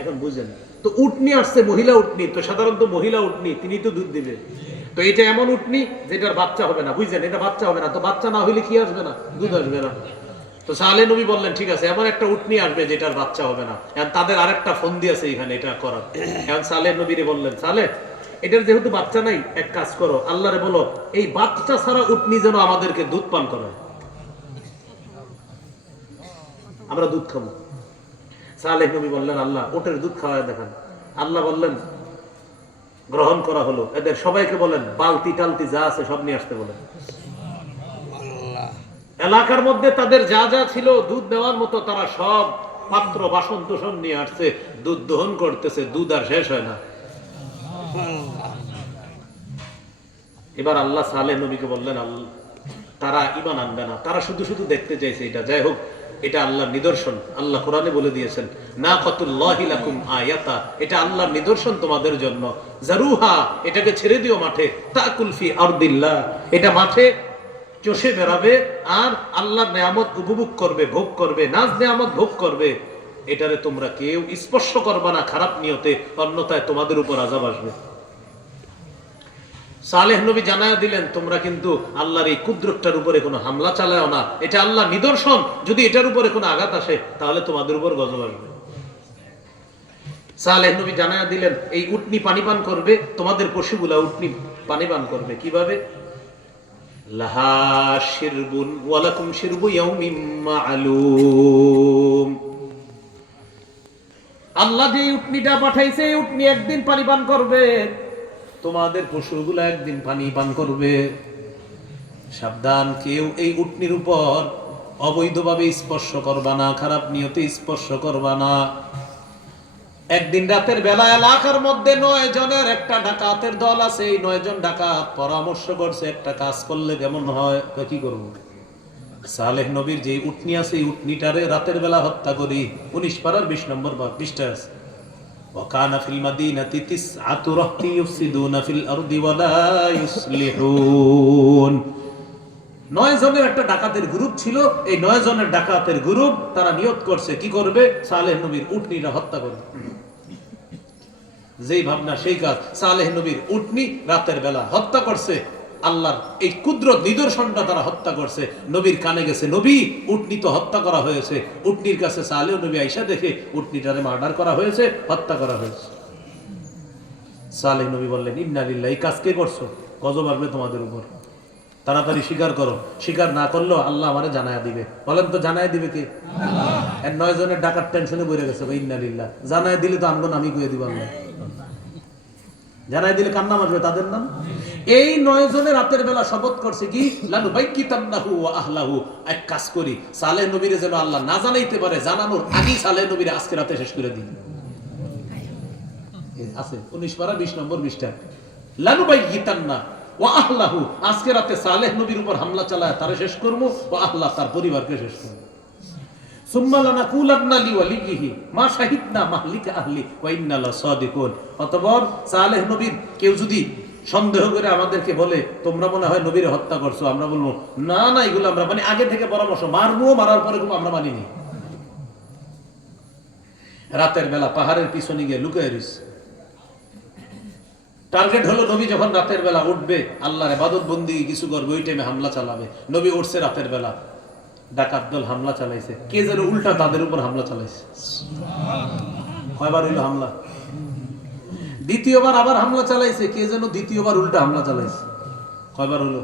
এখন বুঝেন তো, উটনি আসছে, মহিলা উটনি, তো সাধারণত মহিলা উটনি তিনি তো দুধ দিবে, তো এটা এমন উটনি যেটার বাচ্চা হবে না, বুঝলেন, এটা বাচ্চা হবে না, তো বাচ্চা না হইলে কি আসবে না, দুধ আসবে না। তো সালেহ নবী বললেন ঠিক আছে, এমন একটা উটনি আসবে যেটার বাচ্চা হবে না। এখন তাদের আরেকটা ফন্দি আছে এখানে এটা করার। এখন সালেহ নবীরে বললেন, সালেহ এটার যেহেতু বাচ্চা নাই, এক কাজ করো, আল্লাহরে বলো এই বাচ্চা ছাড়া উটনি যেন আমাদেরকে দুধ পান করায়, আমরা দুধ খাবো। সালেহ নবী বললেন আল্লাহ ওটের দুধ খাওয়ায় দেখান। আল্লাহ বললেন গ্রহণ করা হলো। এদের সবাইকে বলেন বালতি টালতি যা আছে সব নিয়ে আসতে বলেন। এলাকার মধ্যে তাদের যা যা ছিল দুধ দেওয়ার মতো তারা সব পাত্র বাসন তোষণ নিয়ে আসছে, দুধ দহন করতেছে, দুধ আর শেষ হয় না। এবার আল্লাহ সালেহ নবীকে বললেন আল্লাহ তারা ঈমান আনবে না, তারা শুধু শুধু দেখতে চাইছে এটা, যাই হোক এটা আল্লাহর নিদর্শন। আল্লাহ কোরআনে বলে দিয়েছেন নাকাতুল্লাহি লাকুম আয়াতা, এটা আল্লাহর নিদর্শন তোমাদের জন্য। জারুহা, এটাকে ছেড়ে দিও মাঠে, তাকুল ফি আরদিল্লাহ, এটা মাঠে চষে বেড়াবে আর আল্লাহর নিয়ামত উপভোগ করবে, ভোগ করবে, নাজ নিয়ামত ভোগ করবে। এটারে তোমরা কেউ স্পর্শ করবা না খারাপ নিয়তে, অন্যথায় তোমাদের উপর আযাব আসবে। সালেহ নবী জানায়া দিলেন তোমরা কিন্তু আল্লাহর এই কুদরতটার উপরে কোনো হামলা চালাও না, এটা আল্লাহ নিদর্শন, যদি এটার উপরে কোনো আঘাত আসে তাহলে তোমাদের উপর গজব আসবে। সালেহ নবী জানায়া দিলেন এই উটনি পানি পান করবে, তোমাদের পশুগুলা উটনি পানি পান করবে কিভাবে, লাহা শিরবুন ওয়া লাকুম শিরবু ইয়াউমিন মা'লুম। আল্লাহ যে উটনিটা পাঠাইছে এই উটনি একদিন পানি পান করবে, তোমাদের পশুগুলো একদিন পানি পান করবে। সাবধান, কেউ এই উটনির উপর অবৈধভাবে স্পর্শ করবা না, খারাপ নিয়তে স্পর্শ করবা না। একদিন রাতের বেলা এলাকার মধ্যে 9 জনের একটা ডাকাতের দল আছে, এই 9 জন ডাকাত পরামর্শ করছে একটা কাজ করলে কেমন হয়, কি করব। সালেহ নবীর যে উটনি আছে এই উটনিটারে রাতের বেলা হত্যা করি। 19 পারার 20 নম্বর পৃষ্ঠা আছে। وكان في المدينة 9 رهط يفسدون في الأرض ولا يصلحون। 9 জনের একটা ডাকাতের গ্রুপ ছিল, এই 9 জনের ডাকাতের গ্রুপ তারা নিয়ত করছে কি করবে, সালেহ নবীর উটনিটা হত্যা করবে। যেই ভাবনা সেই কাজ, সালেহ নবীর উটনি রাতের বেলা হত্যা করছে। আল্লাহর এই কুদরত নিদর্শনটা তারা হত্যা করছে। নবীর কানে গেছে নবী উটনি তো হত্যা করা হয়েছে। উটনির কাছে সালেহ নবী আইসা দেখে উটনিটারে মার্ডার করা হয়েছে, হত্যা করা হয়েছে। সালেহ নবী বললেন ইন্না লিল্লাহি, এই কাজ কে করছো, গজব আসবে তোমাদের উপর, তাড়াতাড়ি স্বীকার করো। স্বীকার না করলেও আল্লাহ আমারে জানায়া দিবে। বলেন তো জানায়া দিবে কে? 9 জনের ডাকাত টেনশনে পড়ে গেছে, ইন্না লিল্লাহ। জানায়া দিলে তো আমগো নামই কইয়া দিব আল্লাহ। জানাই দিলে কার নাম আসবে, তাদের নাম। এই 9 জনের রাতের বেলা শপথ করছে কি, লানুবাইকিতান্নাহু ওয়া আহলাহু, এক কাজ করি সালেহ নবীরে যেন আল্লাহ না জানাইতে পারে, জানানোর আগেই সালেহ নবীরে আজকে রাতে শেষ করে দিই। আছে 19 পারা 20 নম্বর পৃষ্ঠা। লানুবাইকিতান্না ওয়া আহলাহু, আজকে রাতে সালেহ নবীর উপর হামলা চালায় তারে শেষ করব, ওয়া আহলা, তার পরিবারকে শেষ করব। সুম্মা লানাকুলান্না লিওয়ালিহি মা শাহিদনা মাহলিকা আহলি ওয়া ইন্না লাসাদিকুন। অতঃপর সালেহ নবীর কেউ যদি সন্দেহ করে আমাদেরকে বলে তোমরা মনে হয় নবীর হত্যা করছো, আমরা বলবো না না, এগুলো আমরা মানে আগে থেকে পরামর্শ, মারবো, মারার পরে কোনো আমরা মানিনি। রাতের বেলা পাহাড়ের পিছনে গিয়ে লুকিয়ে রইছে। টার্গেট হলো নবী যখন রাতের বেলা উঠবে আল্লাহর ইবাদত বন্দেগী কিছু করবে, ওই টাইমে হামলা চালাবে। নবী উঠছে রাতের বেলা, ডাকাত দল হামলা চালাইছে, কে যেন উল্টা তাদের উপর হামলা চালাইছে। কয়বার হইল হামলা? দ্বিতীয়বার আবার হামলা চালাইছে, কে যেন দ্বিতীয়বার উল্টা হামলা চালাইছে। কয়বার হলো?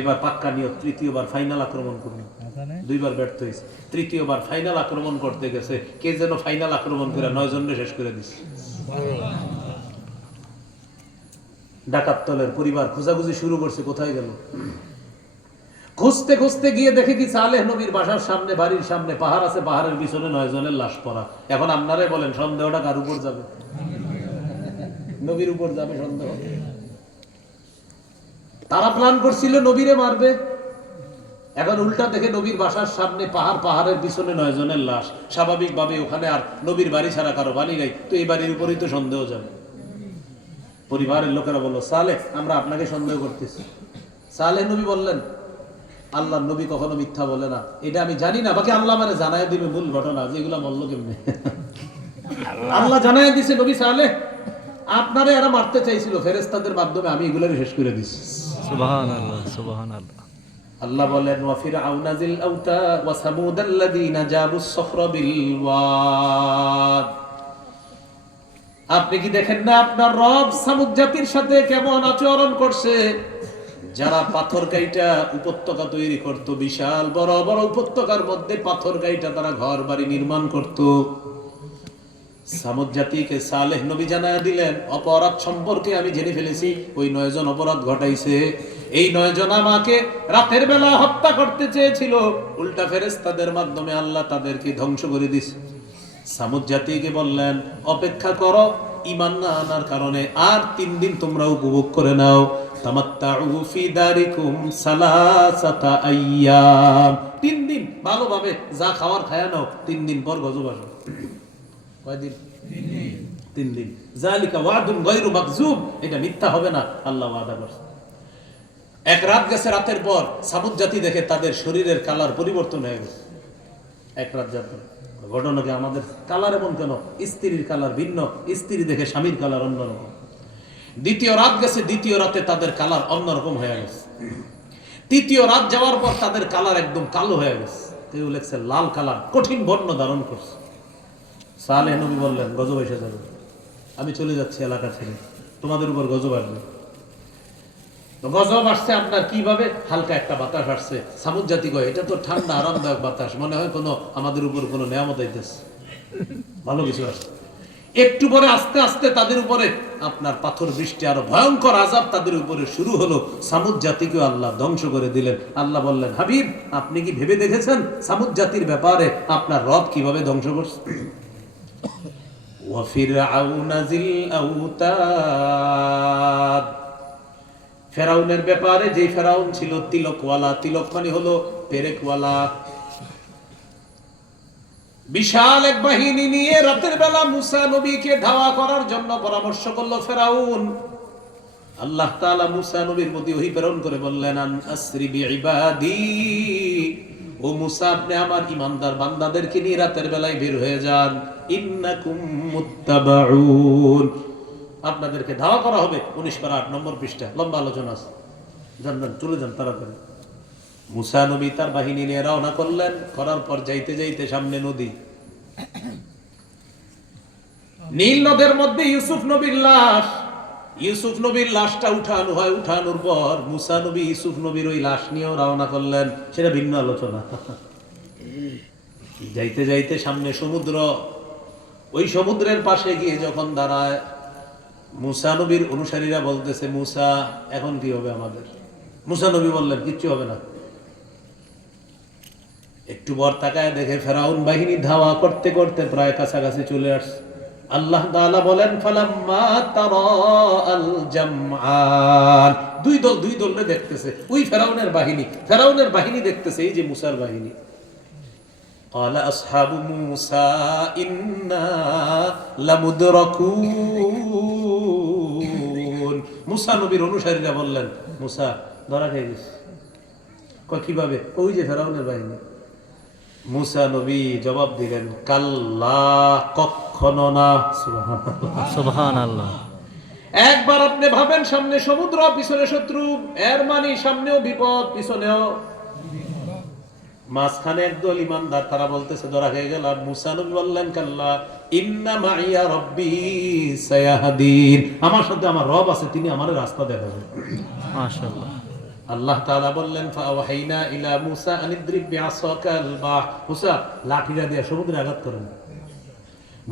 এবার পাক্কা নিয়ত, তৃতীয়বার ফাইনাল আক্রমণ করবে। 2 বার ব্যর্থ হয়েছে, তৃতীয়বার ফাইনাল আক্রমণ করতে গেছে, কে যেন ফাইনাল আক্রমণ করে 9 জনকে শেষ করে দিচ্ছে। ডাকাত দলের পরিবার খোঁজাখুঁজি শুরু করছে, কোথায় গেল। খুঁজতে খুঁজতে গিয়ে দেখে কি সালেহ নবীর বাসার সামনে, বাড়ির সামনে পাহাড় আছে, পাহাড়ের পিছনে 9 জনের লাশ পড়া। এখন আপনারাই বলেন সন্দেহটা কার উপর যাবে? নবীর উপর যাবে সন্দেহ। তারা প্ল্যান করছিল নবীরে মারবে, এখন উল্টা দেখে নবীর বাসার সামনে পাহাড়, পাহাড়ের পিছনে 9 জনের লাশ। স্বাভাবিকভাবে ওখানে আর নবীর বাড়ি ছাড়া কারো বাড়ি নাই, তো এই বাড়ির উপরেই তো সন্দেহ যাবে। পরিবারের লোকেরা বলল সালেহ আমরা আপনাকে সন্দেহ করতেছি। সালেহ নবী বললেন আল্লাহ নবী কখনো মিথ্যা বলে না, এটা আমি জানি না, বাকি আল্লাহ মানে জানায় দিবে মূল ঘটনা, যেগুলো বললো কেমনে। আল্লাহ জানায় দিছে নবী সালেহ আপনারে এরা মারতে চাইছিল, ফেরেশতাদের মাধ্যমে আমি এগুলো শেষ করে দিছি। সুবহানাল্লাহ সুবহানাল্লাহ। আল্লাহ বলেন ওয়া ফিরআউনা যিল আউতা ওয়া সামুদাল্লাযীনা জাবুস সখরা বিল ওয়াদ। আপনি কি দেখেন না আপনার রব সামুদ জাতির সাথে কেমন আচরণ করছে? যারা পাথর কাইটা উপত্যকা তৈরি করত, বিশাল বড় বড় উপত্যকার মধ্যে পাথর কাইটা তারা ঘর বাড়ি নির্মাণ করত। সামুদ জাতিকে সালেহ নবী জানায়া দিলেন অপরাধ সম্পর্কে আমি জেনে ফেলেছি, ওই 9 জন অপরাধ ঘটাইছে। এই 9 জন আমাকে রাতের বেলা হত্যা করতে চেয়েছিল, উল্টা ফেরেশতাদের মাধ্যমে আল্লাহ তাদেরকে ধ্বংস করে দিয়েছে। সামুদ জাতিকে বললেন অপেক্ষা করো, ঈমান না আনার কারণে আর 3 দিন তোমরা উপভোগ করে নাও। তামাত্তাউ ফি দারিকুম সালাসাতা আইয়াম, 3 দিন ভালোভাবে যা খাওয়ার খায়া নাও, 3 দিন পর গজব আসবে। কয়দিন? 3 দিন। যালিকা ওয়াদুন গায়রু মাকযুব, এটা মিথ্যা হবে না, আল্লাহ ওয়াদা করছে। এক রাত গেছে, রাতের পর সামুদ জাতি দেখে তাদের শরীরের কালার পরিবর্তন হয়ে গেছে। এক রাত যাবে ঘটনাকে আমাদের কালার এমন কেন? স্ত্রীর কালার ভিন্ন, স্ত্রী দেখে স্বামীর কালার অন্যরকম। দ্বিতীয় রাত গেছে, দ্বিতীয় রাতে তাদের কালার অন্যরকম হয়ে গেছে। তৃতীয় রাত যাওয়ার পর তাদের কালার একদম কালো হয়ে গেছে, কেউ লেখছে লাল কালার, কঠিন বর্ণ ধারণ করছে। সালেহ নবী বললেন গজব এসে যাবে, আমি চলে যাচ্ছি এলাকা ছেড়ে, তোমাদের উপর গজব আসবে। তো গজব আসছে আপনার কিভাবে? হালকা একটা বাতাস আসছে। সামুদ জাতি কয় এটা তো ঠান্ডা আরামদায়ক বাতাস, মনে হয় কোনো আমাদের উপর কোনো নিয়ামত আইতেছে, ভালো কিছু আসছে। একটু পরে আস্তে আস্তে তাদের উপরে আপনার পাথর বৃষ্টি, আরো ভয়ঙ্কর আযাব তাদের উপরে শুরু হলো। সামুদ জাতিকে আল্লাহ ধ্বংস করে দিলেন। আল্লাহ বললেন হাবিব আপনি কি ভেবে দেখেছেন সামুদ জাতির ব্যাপারে আপনার রব কিভাবে ধ্বংস করছে? ওয়া ফিরআউনা যিল আউতাদ, ফেরাউনের ব্যাপারে, যে ফেরাউন ছিল তিলকওয়ালা, তিলক মানে হলো পেরেকওয়ালা, বিশাল এক বাহিনী নিয়ে রাতের বেলা মুসা নবীকে ধাওয়া করার জন্য পরামর্শ করলো ফেরাউন। আল্লাহ তাআলা মুসা নবীর প্রতি ওহী প্রেরণ করে বললেন আন আসরি বিইবাদি, ও মুসা আপনি আমার ঈমানদার বান্দাদেরকে নিয়ে রাতের বেলায় বের হয়ে যান, ইন্নাকুম মুত্তাবাউন, আপনাদেরকে ধাওয়া করা হবে। 19 পারা 8 নম্বর পৃষ্ঠা, লম্বা আলোচনা আছে, যান যান চলে যান তাড়াতাড়ি। মুসা নবী তার বাহিনী নিয়ে রওনা করলেন। করার পর যাইতে যাইতে সামনে নদী, নীল নদের মধ্যে ইউসুফ নবীর লাশ। ইউসুফ নবীর লাশটা উঠানো হয়, উঠানোর পর মুসা নবী ইউসুফ নবীর ওই লাশ নিয়েও রওনা করলেন, সেটা ভিন্ন আলোচনা। যাইতে যাইতে সামনে সমুদ্র, ওই সমুদ্রের পাশে গিয়ে যখন দাঁড়ায়, মুসা নবীর অনুসারীরা বলতেছে মুসা এখন কি হবে আমাদের? মুসা নবী বললেন কিচ্ছু হবে না। একটু বর তাকায় দেখে ফেরাউন বাহিনী ধাওয়া করতে করতে প্রায় কাছাকাছি চলে আসছে। আল্লাহ তাআলা বলেন ফালাম্মা তারাআল জামআন, দুই দল দেখতেছে, ওই ফেরাউনের বাহিনী দেখতেছে এই যে মুসার বাহিনী। ক্বালা আসহাবু মুসা ইন্না লামুদরাকুন, মুসা নবীর অনুসারীরা বললেন মুসা ধরা খেয়ে গেছে। কয় কিভাবে? ওই যে ফেরাউনের বাহিনী। মুসা নবী জবাব দিলেন কাল্লা, কখনো না। সুবহানাল্লাহ। একবার আপনি ভাবেন সামনে সমুদ্র, পিছনে শত্রু, এর মানে সামনেও বিপদ, পিছনেও। মাঝখানে একদল ইমানদার, তারা বলতেছে ধরা হয়ে গেল। মুসা নবী বললেন কাল্লা ইন্না মাইয়া রাব্বি সায়াহদিন, আমার সাথে আমার রব আছে, তিনি আমার রাস্তা দেখাবেন। মাশাআল্লাহ। আল্লাহ তাআলা বললেন ফাওয়াহাইনা ইলা মুসা আনিদ্রিব বিআসাকাল বাহ, মুসা লাঠিটা দিয়ে সমুদ্রে আঘাত করেন।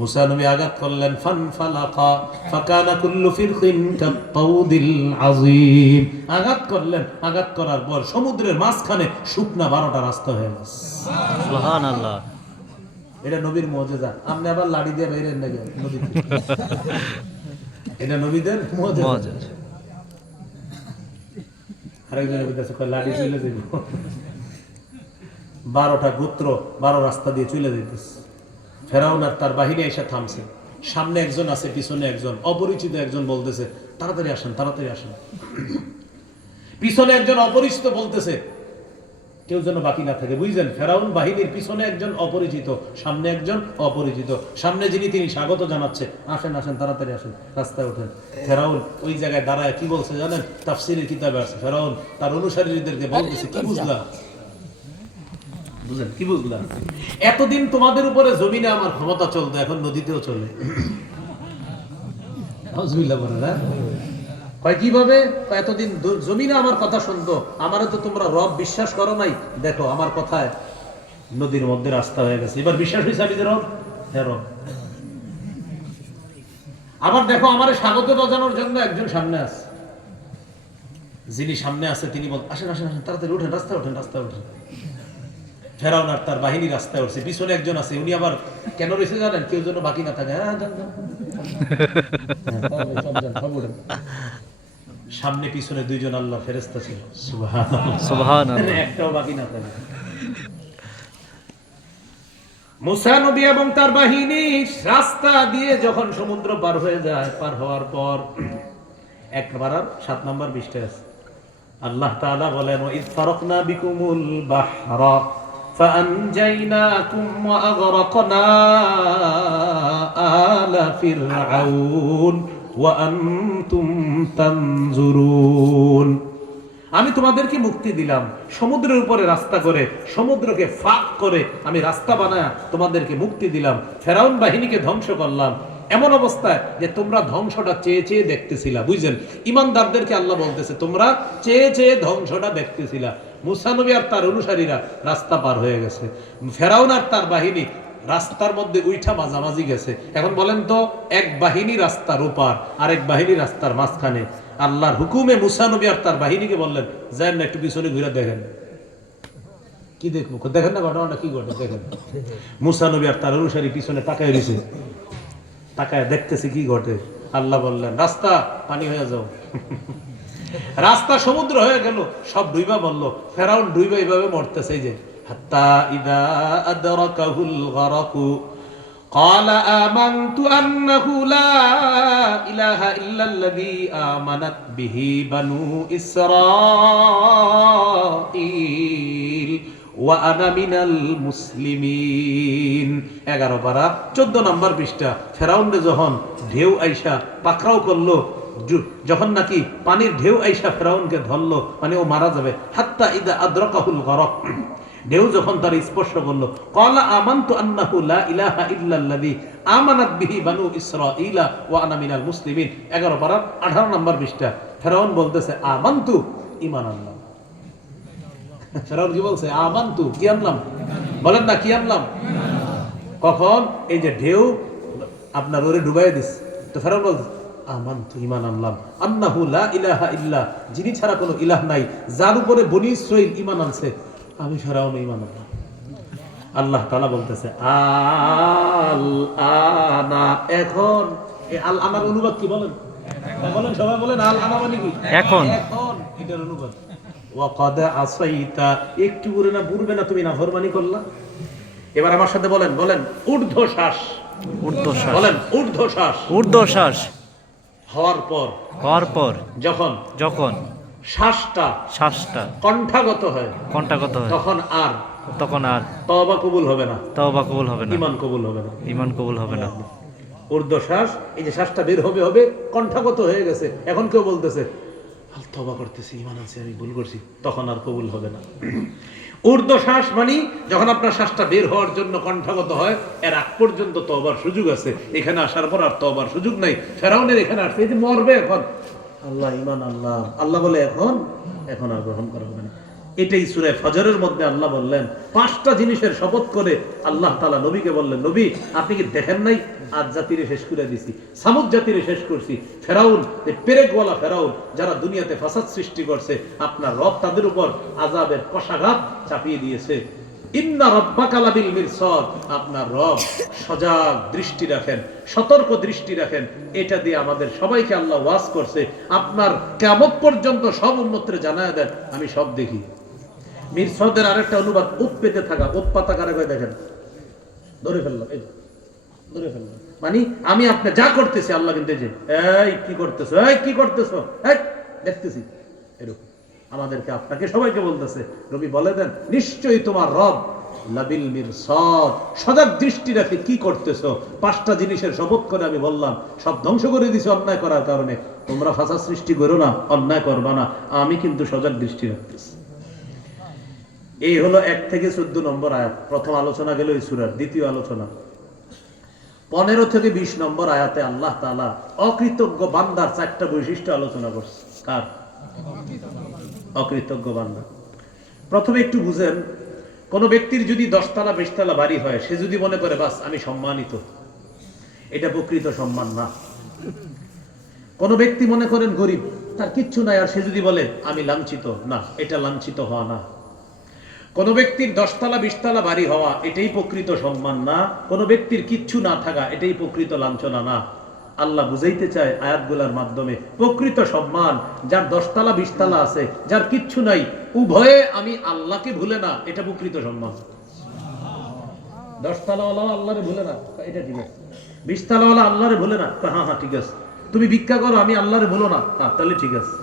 মুসা নবী আঘাত করলেন, ফানফালাকা ফাকানা কুল্লু ফিরকিন কাত-তাউদিল আযীম, আঘাত করলেন, আঘাত করার পর সমুদ্রের মাঝখানে শুকনা 12টা রাস্তা হয়ে গেছে। সুবহানাল্লাহ। এটা নবীর মুজিজা। আপনি আবার লাঠি দিয়ে বেরেন না কেন নদী থেকে? এটা নবীদের মুজিজা। আরেকজনের কাছে কয় লাঠি চলে যাইব, 12টা গোত্র 12 রাস্তা দিয়ে চলে যাইতেছে। ফেরাউন আর তার বাহিনী এসে থামছে, সামনে একজন আছে, পিছনে একজন, অপরিচিত একজন বলতেছে তাড়াতাড়ি আসেন, তাড়াতাড়ি আসেন। পিছনে একজন অপরিচিত বলতেছে কেউ যেন বাকি না থাকে। বুঝলেন, ফেরাউন বাহিনীর পিছনে একজন অপরিচিত, সামনে একজন অপরিচিত। সামনে যিনি তিনি স্বাগত জানাচ্ছে, আসেন আসেন তাড়াতাড়ি আসেন, রাস্তায় ওঠেন। ফেরাউন ওই জায়গায় দাঁড়ায় কি বলছে জানেন? তাফসীরের কিতাবে আছে ফেরাউন তার অনুসারীদেরকে বলতেছে, কি বুঝলা? বুঝলেন কি বুঝলা? এতদিন তোমাদের উপরে জমিনে আমার ক্ষমতা চলতো, এখন নদীতেও চলে। নাউজুবিল্লাহ বলে না? কয় কিভাবে? এতদিন জমিনে আমার কথা শুনতো, আমারও তো তোমরা রব বিশ্বাস করো নাই, দেখো আমার কথায় নদীর মধ্যে রাস্তা হয়ে গেছে, এবার বিশ্বাস হয়েছে আমি যে রব? হ্যাঁ রব। আবার দেখো আমার স্বাগত বাজানোর জন্য একজন সামনে আছে, যিনি সামনে আছে তিনি বল, আসেন আসেন আসেন তাড়াতাড়ি উঠেন, রাস্তায় ওঠেন, রাস্তায় ওঠেন। ফেরাউন আর তার বাহিনী রাস্তায় উঠছে, পিছনে একজন আছে, উনি আবার কেন রয়েছে জানেন? কেউ যেন বাকি না থাকে। হ্যাঁ যান, যান। সব যান, সব উঠেন। সামনে পিছনে দুইজন আল্লাহ ফেরেশতা ছিল, সুবহানাল্লাহ, সুবহানাল্লাহ। একটাও বাকি না থাকে। মুসা নবী এবং তার বাহিনী রাস্তা দিয়ে যখন সমুদ্র পার হয়ে যায়, পার হওয়ার পর একবার 7 নম্বর পৃষ্ঠায় আছে, আল্লাহ তাআলা বলেন, ওয়াইদ ফারাকনা বিকুমুল বাহরা ফাআনজাইনাকুম ওয়া আগরাকনা আলা ফিরআউন ওয়া আনতুম তানজুরুন। আমি তোমাদেরকে মুক্তি দিলাম, সমুদ্রের উপরে রাস্তা করে, সমুদ্রকে ফাঁক করে আমি রাস্তা বানায় তোমাদেরকে মুক্তি দিলাম, ফেরাউন বাহিনীকে ধ্বংস করলাম। এমন অবস্থায় যে তোমরা ধ্বংসটা চেয়ে চেয়ে দেখতেছিলা। বুঝছেন, ইমানদারদেরকে আল্লাহ বলতেছে তোমরা চেয়ে চেয়ে ধ্বংসটা দেখতেছিলা। মুসা নবী আর তার অনুসারীরা রাস্তা পার হয়ে গেছে, ফেরাউন আর তার বাহিনী রাস্তার মধ্যে উইঠা মাঝামাঝি গেছে। এখন বলেন তো, এক বাহিনী রাস্তার ওপার, আরেক বাহিনী রাস্তার মাঝখানে। আল্লাহর হুকুমে মুসা নবী আর তার বাহিনীকে বললেন, যান না একটু পিছনে ঘুরে দেখেন। কি দেখবো? দেখেন না ঘটনাটা কি ঘটে দেখেন। মুসা নবী আর তার অনুসারী পিছনে তাকায় রয়েছে, তাকায় দেখতেছে কি ঘটে। আল্লাহ বললেন, রাস্তা পানি হয়ে যাও। রাস্তা সমুদ্র হয়ে গেল, সব ডুইবা বললো। ফেরাউন ডুইবা এইভাবে মরতেছে, এই যে হাত্তা ইদা আদরাকাহুল গারাকু قال آمنت أنه لا إله إلا الذي آمنت به بنو إسرائيل وأنا من المسلمين। 11 পারা 14 নম্বর পৃষ্ঠা। ফেরাউন যখন ঢেউ আইসা পাকড়াও করলো, যখন নাকি পানির ঢেউ আইসা ফেরাউনকে ধরলো, মানে ও মারা যাবে। হাত্তা ইদা আদরাকাহুল গারাক, ঢেউ যখন তার স্পর্শ করলো, ক্বালা আমানতু আন্নাহু লা ইলাহা ইল্লাল্লাযী আমানাত বিহি বানু ইসরাঈলা ওয়া আনা মিনাল মুসলিমিন। 11 পারা 18 নম্বর পৃষ্ঠা। ফেরাউন বলতেছে আমানতু, ঈমান আনলাম। ফেরাউন কি বলছে? আমানতু, কি আনলাম? বলেন না কি আনলাম? কখন? এই যে ঢেউ আপনার ওরে ডুবাই দিছে, তো ফেরাউন বলছে আমানতু, ঈমান আনলাম, আন্নাহু লা ইলাহা ইল্লা, যিনি ছাড়া কোনো ইলাহ নাই, যার উপরে বনী ইসরাঈল ঈমান আনছে, আমি ফেরাউন ঈমান আনলাম। আল্লাহ তাআলা বলতেছে আল আনা, এখন। এই আল আনার অনুবাদ কি বলেন? বলেন সবাই বলেন, আল আনা মানে কি? এখন। এখন এটার অনুবাদ ওয়া ক্বাদ আসাইতা, একটু পুরে না বুরবে না, তুমি নাফরমানি করলা। এবার আমার সাথে বলেন, বলেন ঊর্ধ্বশ্বাস, ঊর্ধ্বশ্বাস বলেন, ঊর্ধ্বশ্বাস, ঊর্ধ্বশ্বাস হওয়ার পর, হওয়ার পর যখন, যখন শ্বাসটা, শ্বাসটা কণ্ঠাগত হয়, কণ্ঠাগত হয়, তখন আর, তখন আর তওবা কবুল হবে না, তওবা কবুল হবে না, ঈমান কবুল হবে না, ঈমান কবুল হবে না। ঊর্ধ্বশ্বাস, এই যে শ্বাসটা বের হবে হবে, কণ্ঠাগত হয়ে গেছে, এখন কেউ বলতেছে তওবা করতেছি, ঈমান আছে, আমি ভুল করছি, তখন আর কবুল হবে না। ঊর্ধ্বশ্বাস মানে যখন আপনার শ্বাসটা বের হওয়ার জন্য কণ্ঠাগত হয়, এর আগ পর্যন্ত তওবার সুযোগ আছে, এখানে আসার পর আর তওবার সুযোগ নাই। ফেরাউনের এখানে আসছে, এই যে মরবে এখন, আল্লাহ ঈমান আল্লাহ, আল্লাহ বলে এখন, এখন আর গ্রহণ করা হবে না। এটাই সূরা ফজরের মধ্যে আল্লাহ বললেন, 5টা জিনিসের শপথ করে আল্লাহ তাআলা নবীকে বললেন, নবী আপনি কি দেখেন নাই আজ জাতিরে শেষ করে দিছি, সামুদ জাতিরে শেষ করছি। ফেরাউন, যে পেরেকওয়ালা ফেরাউন, যারা দুনিয়াতে ফাসাদ সৃষ্টি করছে, আপনার রব তাদের উপর আযাবের কষাঘাত চাপিয়ে দিয়েছে। ইন্না রাব্বাকা লাবিল মিরসাদ, আপনার রব সজাগ দৃষ্টি রাখেন, সতর্ক দৃষ্টি রাখেন। এটা দিয়ে আমাদের সবাইকে আল্লাহ ওয়াজ করছে, আপনার কিয়ামত পর্যন্ত সব উম্মতরে জানায় দেন আমি সব দেখি। মিরসাদের আরেকটা অনুবাদ উৎ পেতে থাকা, উৎ পাতা কারে কয় দেখেন, ধরে ফেললাম, এই ধরে ফেললাম, মানে আমি আপনি যা করতেছি আল্লাহ কিন্তু, যে এই কি করতেছো, এই কি করতেছো, এই দেখতেছি, এরকম আমাদেরকে আপনাকে সবাইকে বলতেছে, নবী বলে দেন নিশ্চয়ই তোমার রব লাবিল মিরসাদ, সজাগ দৃষ্টি রাখে কি করতেছো। 5টা জিনিসের শপথ করে আমি বললাম, সব ধ্বংস করে দিছি অন্যায় করার কারণে। তোমরা ফাসাদ সৃষ্টি করো না, অন্যায় করবা না, আমি কিন্তু সজাগ দৃষ্টি রাখতেছি। এই হলো 1 থেকে 14 নম্বর আয়াত। প্রথম আলোচনা গেল এই সূরার। দ্বিতীয় আলোচনা 15 থেকে 20 নম্বর আয়াতে আল্লাহ তাআলা অকৃতজ্ঞ বান্দার 4টা বৈশিষ্ট্য আলোচনা করছে। কার? অকৃতজ্ঞ বান্দা। প্রথমে একটু বুঝেন, কোন ব্যক্তির যদি 10 তলা 20 তলা বাড়ি হয়, সে যদি মনে করে বাস আমি সম্মানিত, এটা প্রকৃত সম্মান না। কোন ব্যক্তি মনে করেন গরিব, তার কিচ্ছু নাই, আর সে যদি বলে আমি লাঞ্ছিত, না, এটা লাঞ্ছিত হওয়া না। কোন ব্যক্তির 10 তলা 20 তলা বাড়ি হওয়া, এটাই প্রকৃত সম্মান না। কোন ব্যক্তির কিচ্ছু না থাকা, এটাই প্রকৃত লাঞ্ছনা না। আল্লাহ বুঝাইতে চায় আয়াতগুলোর মাধ্যমে, প্রকৃত সম্মান যার 10 তলা 20 তলা আছে, যার কিচ্ছু নাই, উভয়ে আমি আল্লাহকে ভুলে না, এটা প্রকৃত সম্মান। 10 তলাওয়ালা আল্লাহরে ভুলে না, এটা ঠিক আছে। 20 তলাওয়ালা আল্লাহরে ভুলে না, হ্যাঁ হ্যাঁ ঠিক আছে। তুমি ভিক্ষা করো, আমি আল্লাহরে ভুলো না, হ্যাঁ তাহলে ঠিক আছে।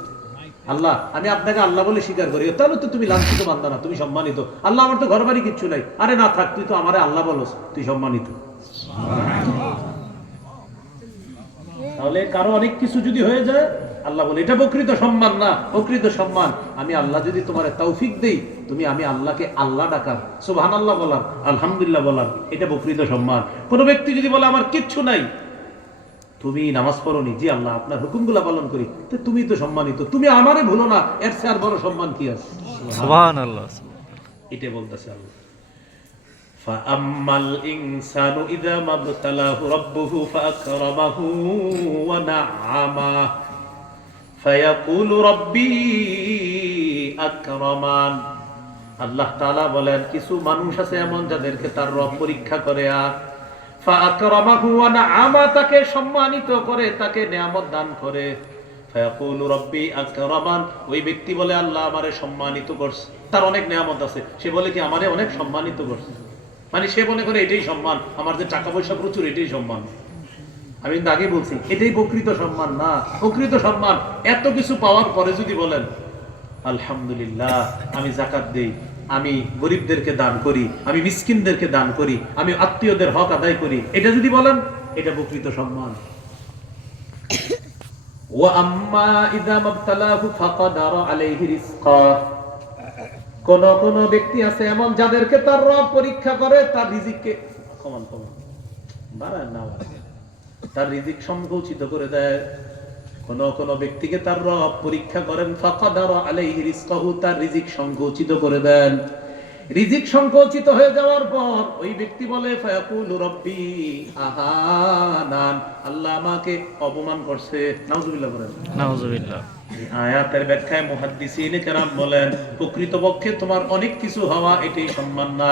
আল্লাহ, আমি আপনাকে আল্লাহ বলে স্বীকার করি, তাহলে তো তুমি লাঞ্ছিত বান্দা না, তুমি সম্মানিত। আল্লাহ, আমার তো ঘর বাড়ি কিচ্ছু নাই, আরে না থাক, তুই তো আমারে আল্লাহ বলস, তুই সম্মানিত। তাহলে কারো অনেক কিছু যদি হয়ে যায়, আল্লাহ বলে এটা প্রকৃত সম্মান না। প্রকৃত সম্মান আমি আল্লাহ যদি তোমার তৌফিক দেই, তুমি আমি আল্লাহকে আল্লাহ ডাকার, সুবহানাল্লাহ বলার, আলহামদুলিল্লাহ বলার, এটা প্রকৃত সম্মান। কোন ব্যক্তি যদি বলে আমার কিচ্ছু নাই, তুমি নামাজ পড়োনি, জি আল্লাহ আপনার হুকুমগুলা পালন করি, তো তুমি তো সম্মানিত, তুমি আমারে ভুলো না, এর চেয়ে আর বড় সম্মান কি আছে? সুবহানাল্লাহ। এটা বলতেছে আল্লাহ। ফাআম্মাল ইনসানু ইযা মাবতালাহু রাব্বুহু ফাআকরামাহু ওয়া না'আমা ফায়াকুলু রাব্বি আকরামান। আল্লাহ তাআলা বলেন, কিছু মানুষ আছে এমন যাদেরকে তার রব পরীক্ষা করে, আর ফাআকরামাহু ওয়া না'আমা, তাকে সম্মানিত করে, তাকে নিয়ামত দান করে। ফায়াকুলু রাব্বি আকরামান, ওই ব্যক্তি বলে আল্লাহ আমারে সম্মানিত করছে, তার অনেক নিয়ামত আছে, সে বলে কি আমারে অনেক সম্মানিত করছে, মানে সে মনে করে এটাই সম্মান, আমার যে টাকা পয়সা প্রচুর এটাই সম্মান। আমি কিন্তু আগে বলছি এটাই প্রকৃত সম্মান না। প্রকৃত সম্মান এত কিছু পাওয়ার পরে যদি বলেন আলহামদুলিল্লাহ, আমি যাকাত দেই, আমি গরিবদেরকে দান করি, আমি মিসকিনদেরকে দান করি, আমি আত্মীয়দের হক আদায় করি, এটা যদি বলেন, এটা প্রকৃত সম্মান। ওয়া আম্মা ইযা মাবতালাহু ফাকাদারা আলাইহি রিজকা, কোন কোন ব্যক্তি আছে এমন যাদেরকে তার রব পরীক্ষা করে, তার রিজিককে তার রিজিক সংকুচিত করে দেয়। কোন কোন ব্যক্তিকে তার রব পরীক্ষা করেন, ফাকাদারা আলাইহি রিজকাহু, তার রিজিক সংকুচিত করে দেন। রিজিক সংকুচিত হয়ে যাওয়ার পর ওই ব্যক্তি বলে ফায়াকুলু রাব্বি আহানান, আল্লাহ আমাকে অপমান করছে। নাউজুবিল্লাহ বলেন। নাউজুবিল্লাহ। আয়াতের ব্যাখ্যায় মুহাদ্দিসিনে কেরাম বলেন, প্রকৃতপক্ষে তোমার অনেক কিছু হওয়া এটাই সম্মান না।